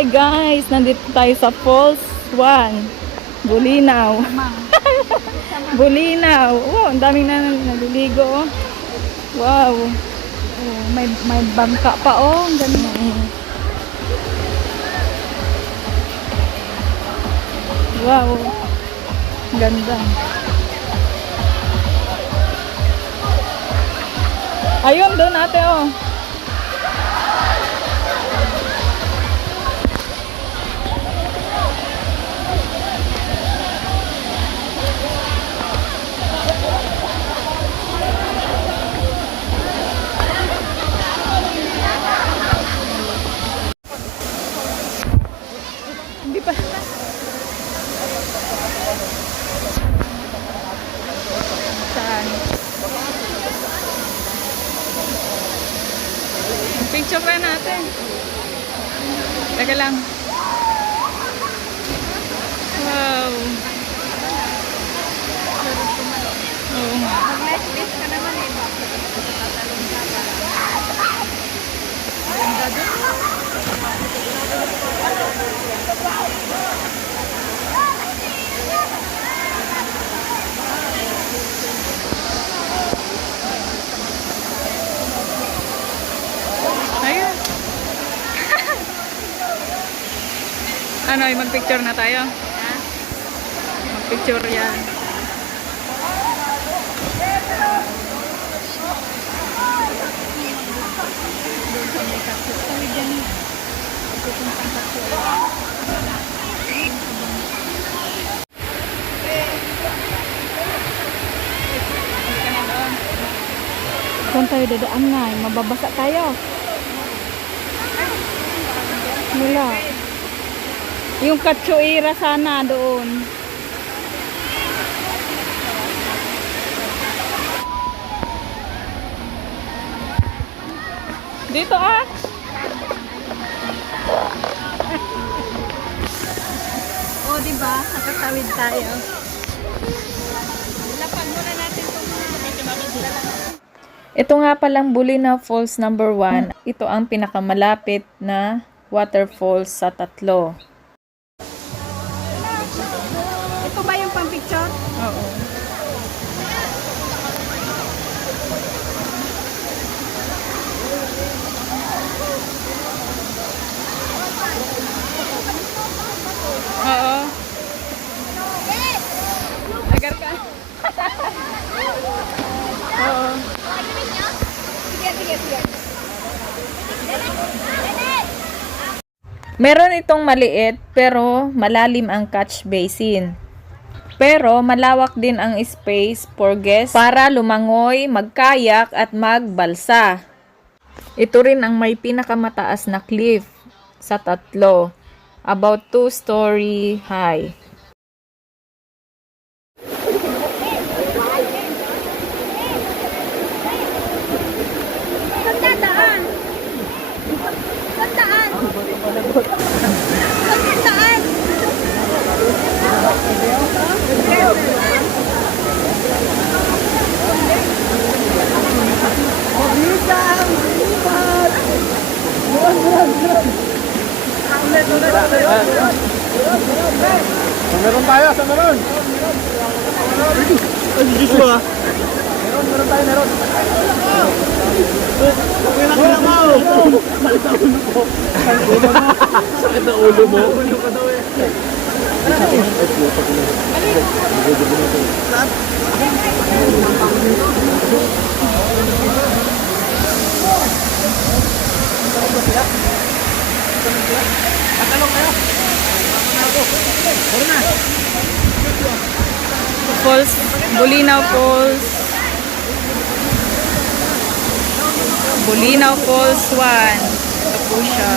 Hi guys, nandito tayo sa Falls 1, Bulinaw. Bulinaw. Oh, ang daming naliligo. Oh. Wow. Oh, may bangka pa oh, ang ganda. Wow. Ganda. Ayun doon ate oh. Hindi pa. Saan? Picture pa natin. Teka lang. Wow. Oo nga. Mag-less ka naman eh. Ayun. Ano, mag-picture na tayo? Ha? Mag-picture yan. Saan tayo dadaan nga? Mababasa tayo. Wala. Yung Cachoeira sana doon. Dito ah. O, diba? Nakatawid tayo. Lapag muna natin itong mga Ito nga palang Bulinaw Falls number 1. Ito ang pinakamalapit na waterfalls sa tatlo. Ito ba yung pang-picture? Oo. Oo. Agar ka. Oo. Meron itong maliit pero malalim ang catch basin. Pero malawak din ang space for guests para lumangoy, magkayak at magbalsa. Ito rin ang may pinakamataas na cliff sa tatlo, about 2-story high. Sandaan! Sandaan! Sandaan! Meron tayo, sa meron. Ay, Diyos mo ah. Meron tayo, meron. Okay lang kaya mo. Sakit na ulo mo. Sakit na ulo mo. Ulo ka daw eh. Falls, Bulinaw Falls. Bulinaw Falls 1. Ito po siya.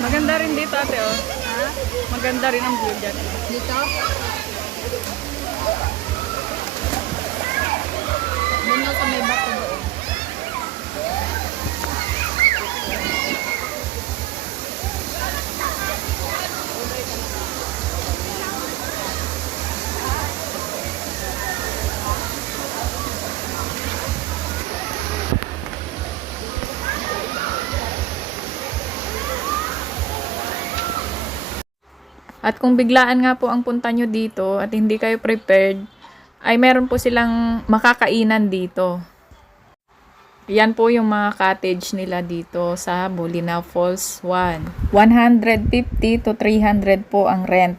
Maganda rin dito ate oh. Ha? Maganda rin ang view dyan. Dito? Doon na sa may bato doon. At kung biglaan nga po ang punta nyo dito at hindi kayo prepared, ay meron po silang makakainan dito. Yan po yung mga cottage nila dito sa Bolinao Falls 1. 150 to 300 po ang rent.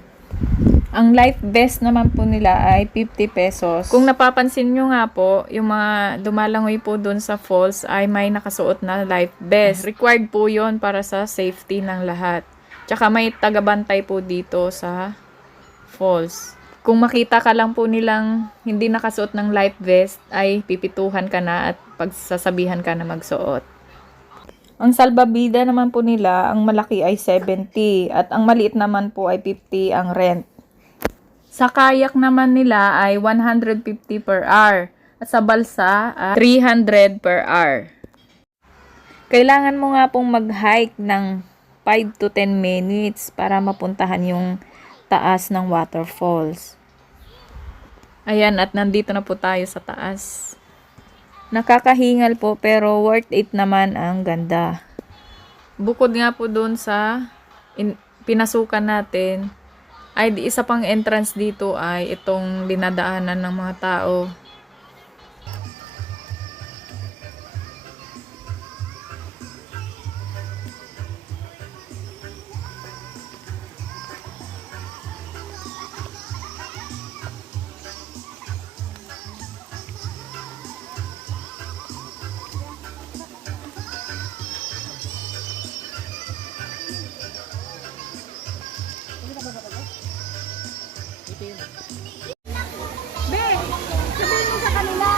Ang life vest naman po nila ay 50 pesos. Kung napapansin nyo nga po, yung mga dumalangoy po dun sa falls ay may nakasuot na life vest. Required po yon para sa safety ng lahat. Tsaka may tagabantay po dito sa falls. Kung makita ka lang po nilang hindi nakasuot ng life vest, ay pipituhan ka na at pagsasabihan ka na magsuot. Ang salbabida naman po nila, ang malaki ay 70 at ang maliit naman po ay 50 ang rent. Sa kayak naman nila ay 150 per hour at sa balsa ay 300 per hour. Kailangan mo nga pong mag-hike ng 5 to 10 minutes para mapuntahan yung taas ng waterfalls. Ayan, at nandito na po tayo sa taas. Nakakahingal po pero worth it naman ang ganda. Bukod nga po doon sa pinasukan natin, ay isa pang entrance dito ay itong dinadaanan ng mga tao. Be, sabihin mo sa kanila.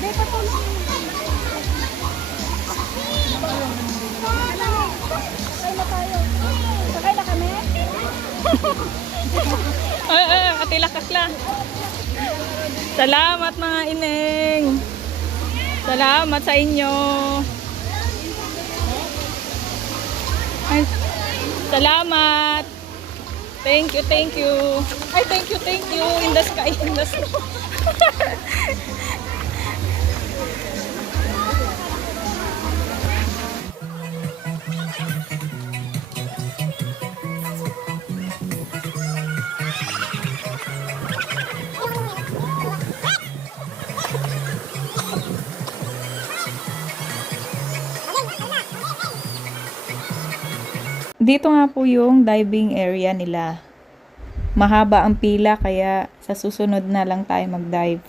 Be, patulong. Sakay na tayo. Sakay na kami? Katilakakla. Salamat mga ineng. Salamat sa inyo. Ay, salamat. Thank you, thank you. Ay, thank you, thank you. In the sky, in the snow. Dito nga po yung diving area nila. Mahaba ang pila kaya sa susunod na lang tayo mag-dive.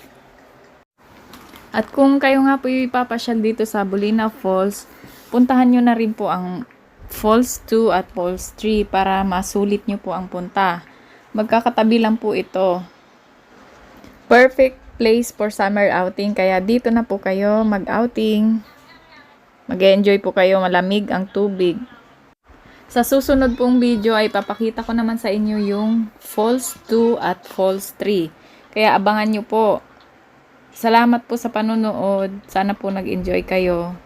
At kung kayo nga po yung ipapasyal dito sa Bulina Falls, puntahan nyo na rin po ang Falls 2 at Falls 3 para masulit nyo po ang punta. Magkakatabi lang po ito. Perfect place for summer outing kaya dito na po kayo mag-outing. Mag-enjoy po kayo, malamig ang tubig. Sa susunod pong video ay papakita ko naman sa inyo yung Falls 2 at Falls 3. Kaya abangan nyo po. Salamat po sa panonood. Sana po nag-enjoy kayo.